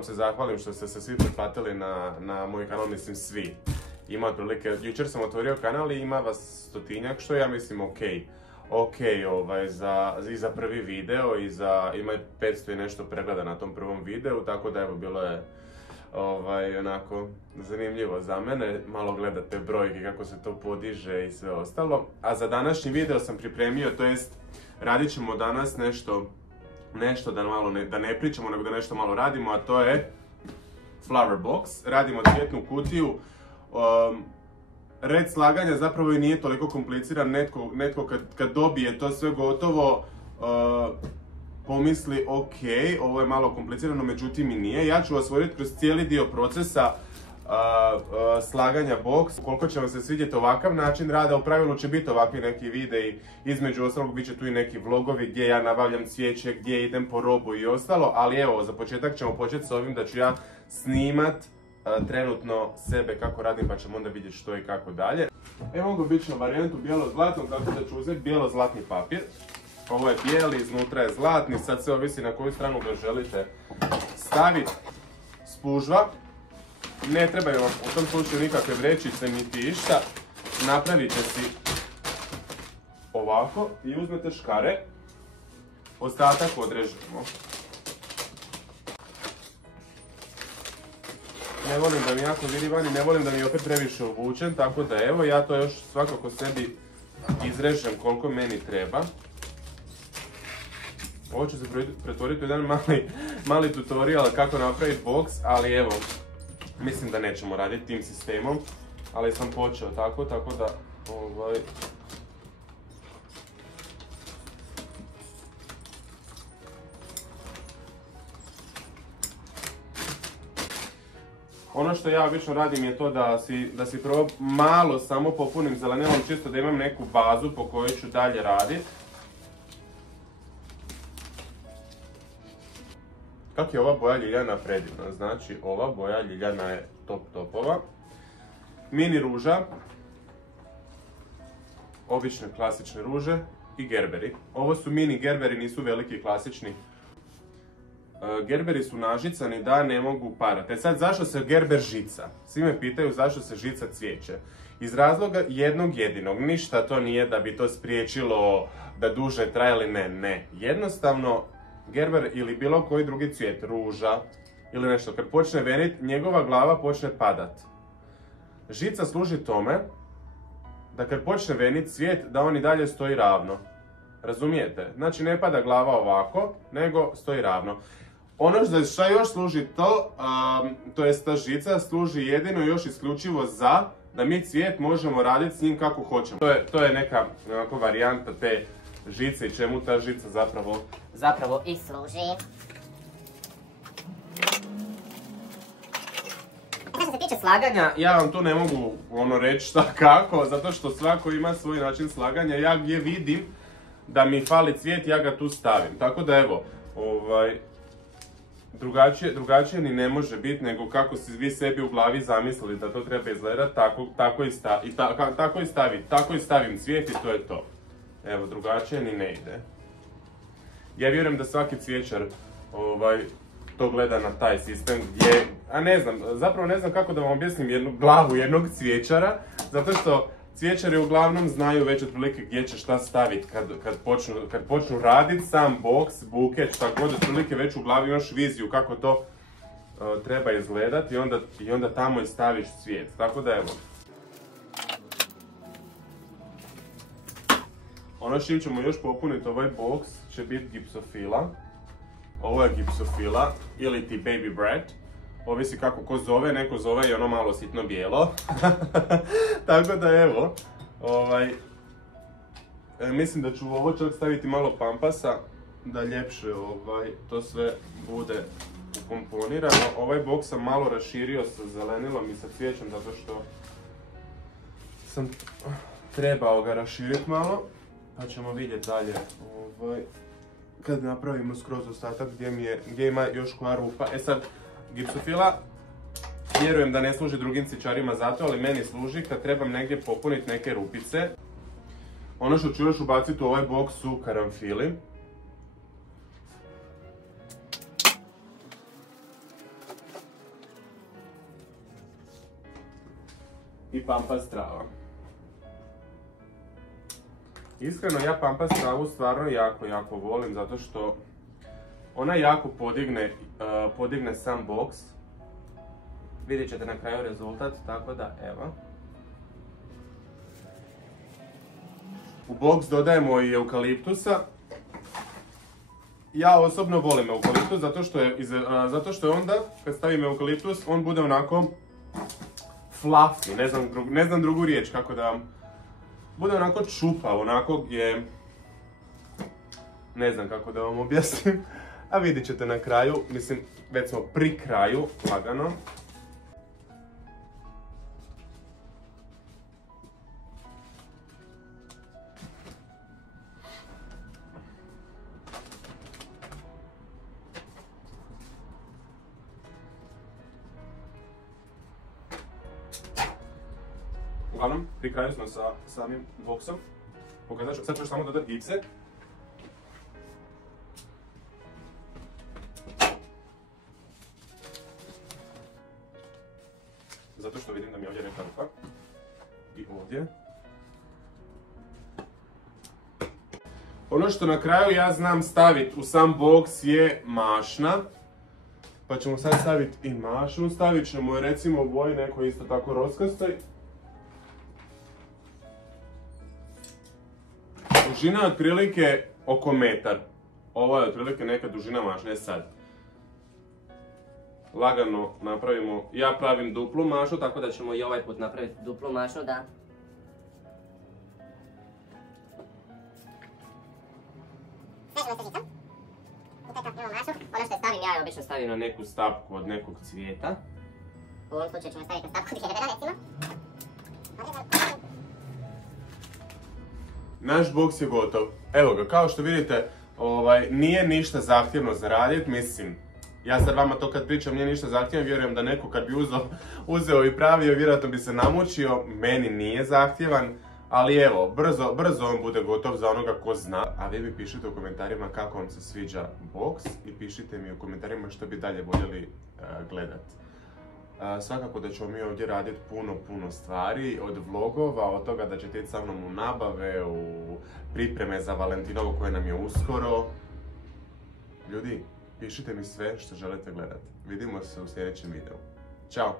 vam se zahvalim što ste se svi pretplatili na moj kanal, mislim svi. Ima otprilike, jučer sam otvorio kanal i ima vas 100-tinjak, što ja mislim i za prvi video ima 500 i nešto pregleda na tom prvom videu, tako da evo bilo je onako zanimljivo za mene, malo gledate brojke kako se to podiže i sve ostalo. A za današnji video sam pripremio, to jest radit ćemo danas nešto da ne pričamo, nego da nešto malo radimo, a to je flower box. Radimo cvjetnu kutiju. Red slaganja zapravo i nije toliko kompliciran, netko kad dobije to sve gotovo pomisli ok, ovo je malo komplicirano, međutim i nije. Ja ću vas voditi kroz cijeli dio procesa slaganja box. Koliko će vam se svidjeti ovakav način rada, u pravilu će biti ovakvi neki videi, između ostalog bit će tu i neki vlogovi gdje ja nabavljam cvijeće, gdje idem po robu i ostalo, ali evo, za početak ćemo početi s ovim da ću ja snimat trenutno sebe kako radim, pa ćemo onda vidjeti što i kako dalje. Evo običnu varijantu bijelo-zlatnog, zato da ću uzeti bijelo-zlatni papir. Ovo je bijeli, iznutra je zlatni, sad sve ovisi na koju stranu ga želite staviti. Spužva. Ne trebaju vam u tom slučaju nikakve vrećice niti išta. Napravite si ovako i uzmete škare. Ostatak odrežemo. Ne volim da mi jako viri van i ne volim da mi opet previše uvučen, tako da evo, ja to još svakako sebi izrežem koliko meni treba. Ovo će se pretvoriti u jedan mali tutorial kako napraviti box, ali evo, mislim da nećemo raditi tim sistemom, ali sam počeo tako da ono što ja obično radim je to da si prvo malo samo popunim zelenilom, čisto da imam neku bazu po kojoj ću dalje raditi. Kako je ova boja ljiljana predivna, znači ova boja ljiljana je topova. Mini ruža, obične klasične ruže i gerberi. Ovo su mini gerberi, nisu veliki klasični. Gerberi su nažicani da ne mogu parati. Sad zašto se gerber žica? Svi me pitaju zašto se žica cvijeće. Iz razloga jednog jedinog, ništa to nije da bi to spriječilo da duže traje ili ne. Jednostavno, gerber ili bilo koji drugi cvijet, ruža ili nešto, kad počne venit, njegova glava počne padat. Žica služi tome da kad počne venit cvijet, da on i dalje stoji ravno. Razumijete? Znači ne pada glava ovako, nego stoji ravno. Ono što još služi to jest ta žica, služi jedino još isključivo za da mi cvijet možemo raditi s njim kako hoćemo. To je neka varijanta te žice i čemu ta žica zapravo i služi. Što se tiče slaganja, ja vam tu ne mogu reći šta kako, zato što svako ima svoj način slaganja. Ja gdje vidim da mi fali cvijet, ja ga tu stavim. Tako da evo, drugačije ni ne može biti nego kako si vi sebi u glavi zamislili da to treba izgledati, tako i stavim cvijet i to je to. Evo, drugačije ni ne ide. Ja vjerujem da svaki cvijećar to gleda na taj sistem gdje, zapravo ne znam kako da vam objasnim glavu jednog cvijećara, zato što cvijećari uglavnom znaju već otprilike gdje će šta staviti kad počnu raditi sam box, buket, šta god, otprilike već u glavi imaš viziju kako to treba izgledati i onda tamo i staviš cvijet. Tako da evo. Ono s čim ćemo još popuniti ovaj box će biti gipsofila. Ovo je gipsofila ili ti baby bread. Ovisi kako ko zove, neko zove i ono malo sitno bijelo. Tako da evo, mislim da ću u ovo čak staviti malo pampasa da ljepše to sve bude ukomponirano. Ovaj box sam malo raširio sa zelenilom i sa cvijećem zato što sam trebao ga raširiti malo. Pa ćemo vidjeti dalje kad napravimo skroz ostatak gdje ima još koja rupa. E sad, gipsofila, vjerujem da ne služi drugim cvijećarima za to, ali meni služi kad trebam negdje popuniti neke rupice. Ono što ću još ubaciti u ovaj box su karanfili. i pampas trava. Iskreno, ja pampas travu stvarno jako volim, zato što ona jako podigne sam boks. Vidjet ćete na kraju rezultat, tako da evo. U boks dodajemo i eukaliptusa. Ja osobno volim eukaliptus zato što je onda, kad stavim eukaliptus, on bude onako fluffy, ne znam drugu riječ kako da vam... Bude onako čupav, onako gdje... Ne znam kako da vam objasnim. A vidjet ćete na kraju, mislim, već smo pri kraju, lagano. Uglavnom, pri kraju smo sa samim boksom. Sad ću samo dodati gipse. Zato što vidim da mi je ovdje neka rupa. I ovdje. Ono što na kraju ja znam staviti u sam boks je mašna. Pa ćemo sad staviti i mašnu. Stavit ćemo je recimo u boji nekoj isto tako roskastoj. Dužina je otprilike oko metar. Ovo je otprilike neka dužina mašne sad. Lagano napravimo, ja pravim duplu mašnu, tako da ćemo i ovaj put napraviti duplu mašnu, da. Svežemo sa žicom. I tako imamo mašnu. Ono što je stavim, ja je obično stavim na neku stavku od nekog cvijeta. U ovom slučaju ćemo staviti na stavku od gerbera, recimo. Naš boks je gotov. Evo ga, kao što vidite, nije ništa zahtjevno za radit, mislim. Ja sad vama to kad pričam nije ništa zahtjevno, vjerujem da neko kad bi uzeo i pravio, vjerojatno bi se namučio. Meni nije zahtjevan, ali evo, brzo on bude gotov za onoga ko zna. A vi mi pišite u komentarima kako vam se sviđa boks i pišite mi u komentarima što bi dalje voljeli gledati. Svakako da ćemo mi ovdje raditi puno stvari, od vlogova, od toga da ćete ići sa mnom u nabave, u pripreme za Valentinovo koje nam je uskoro. Ljudi, pišite mi sve što želite gledati. Vidimo se u sljedećem videu. Ćao!